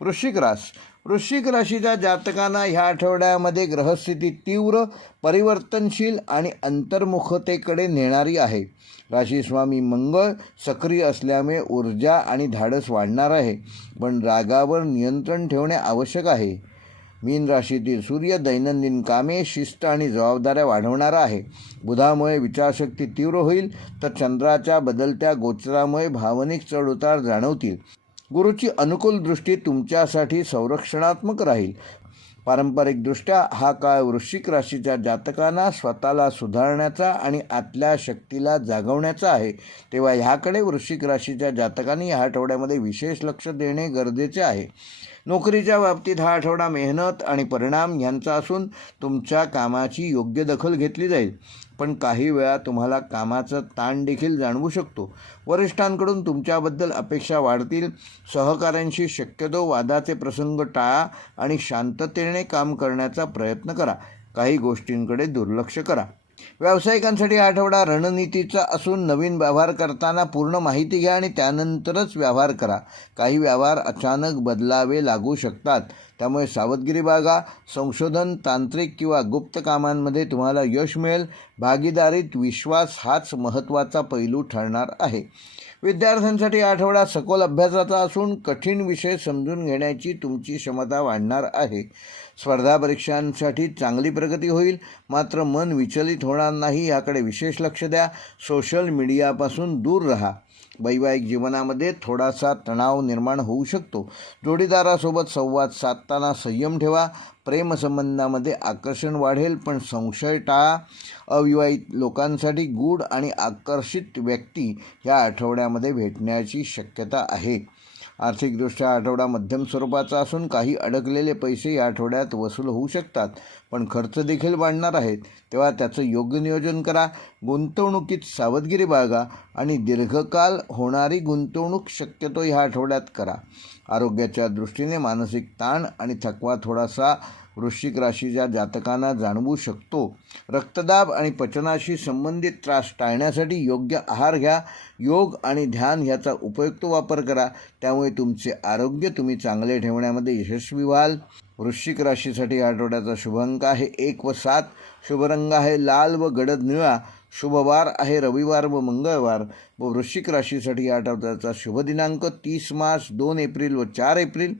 वृश्चिक राशीच्या जातकांना ह्या आठवड्यामध्ये ग्रहस्थिती तीव्र, परिवर्तनशील आणि अंतर्मुखतेकडे नेणारी आहे. राशीस्वामी मंगळ सक्रिय असल्यामुळे ऊर्जा आणि धाडस वाढणार आहे, पण रागावर नियंत्रण ठेवणे आवश्यक आहे. मीन राशीतील सूर्य दैनंदिन कामे, शिस्त आणि जबाबदाऱ्या वाढवणारा आहे. बुधामुळे विचारशक्ती तीव्र होईल, तर चंद्राच्या बदलत्या गोचरामुळे भावनिक चढउतार जाणवतील. गुरुची अनुकूल दृष्टी तुमच्यासाठी संरक्षणात्मक राहील. पारंपरिकदृष्ट्या हा काळ वृश्चिक राशीच्या जातकांना स्वतःला सुधारण्याचा आणि आतल्या शक्तीला जागवण्याचा आहे. तेव्हा ह्याकडे वृश्चिक राशीच्या जातकांनी या आठवड्यामध्ये विशेष लक्ष देणे गरजेचे आहे. नोकरीच्या बाबतीत हा आठवडा मेहनत आणि परिणाम यांचा असून तुमच्या कामाची योग्य दखल घेतली जाईल, पण काही वेळा तुम्हाला कामाचं ताण देखील जाणवू शकतो. वरिष्ठांकडून तुमच्याबद्दल अपेक्षा वाढतील. सहकाऱ्यांशी शक्यतो वादाचे प्रसंग टाळा आणि शांततेने काम करण्याचा प्रयत्न करा. काही गोष्टींकडे दुर्लक्ष करा. व्यावसायिकांसाठी हा आठवडा रणनीतीचा असून नवीन व्यवहार करताना पूर्ण माहिती घ्या आणि त्यानंतरच व्यवहार करा. काही व्यवहार अचानक बदलावे लागू शकतात, त्यामुळे सावधगिरी बाळगा. संशोधन, तांत्रिक किंवा गुप्त कामांमध्ये तुम्हाला यश मिळेल. भागीदारीत विश्वास हाच महत्त्वाचा पैलू ठरणार आहे. विद्यार्थ्यांसाठी हा आठवडा सखोल अभ्यासाचा असून कठीण विषय समजून घेण्याची तुमची क्षमता वाढणार आहे. स्पर्धा परीक्षांसाठी चांगली प्रगती होईल, मात्र मन विचलित होणार नाही याकडे विशेष लक्ष द्या. सोशल मीडियापासून दूर राहा. वैवाहिक जीवनामध्ये थोडासा तणाव निर्माण होऊ शकतो. जोडीदारासोबत संवाद साधताना संयम ठेवा. प्रेमसंबंधामध्ये आकर्षण वाढेल, पण संशय टाळा. अविवाहित लोकांसाठी गूढ आणि आकर्षित व्यक्ती या आठवड्यामध्ये भेटण्याची शक्यता आहे. आर्थिकदृष्ट्या आठवडा मध्यम स्वरूपाचा असून काही अडकलेले पैसे या आठवड्यात वसूल होऊ शकतात, पण खर्च देखील वाढणार आहेत, तेव्हा त्याचं योग्य नियोजन करा. गुंतवणुकीत सावधगिरी बाळगा आणि दीर्घकाल होणारी गुंतवणूक शक्यतो ह्या आठवड्यात करा. आरोग्याच्या दृष्टीने मानसिक ताण आणि थकवा थोडासा वृश्चिक राशीच्या जातकांना जाणवू शकतो. रक्तदाब आणि पचनाशी संबंधित त्रास टाळण्यासाठी योग्य आहार घ्या. योग आणि ध्यान ह्याचा उपयुक्त वापर करा, त्यामुळे तुमचे आरोग्य तुम्ही चांगले ठेवण्यामध्ये यशस्वी व्हाल. वृश्चिक राशीसाठी या आठवड्याचा शुभ अंक आहे 1 व 7. शुभ रंग आहे लाल व गडद निळा. शुभ वार आहे रविवार व मंगळवार. व वृश्चिक राशीसाठी या आठवड्याचा शुभ दिनांक 30 मार्च, 2 एप्रिल व 4 एप्रिल.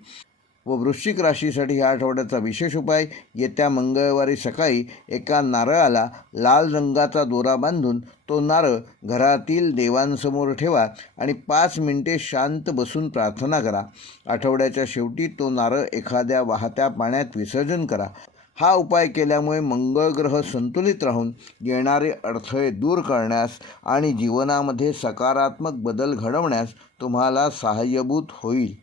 व वृश्चिक राशीसाठी ह्या आठवड्याचा विशेष उपाय, येत्या मंगळवारी सकाळी एका नारळाला लाल रंगाचा दोरा बांधून तो नारळ घरातील देवांसमोर ठेवा आणि 5 मिनिटे शांत बसून प्रार्थना करा. आठवड्याच्या शेवटी तो नारळ एखाद्या वाहत्या पाण्यात विसर्जन करा. हा उपाय केल्यामुळे मंगळ ग्रह संतुलित राहून येणारे अडथळे दूर करण्यास आणि जीवनामध्ये सकारात्मक बदल घडवण्यास तुम्हाला सहाय्यभूत होईल.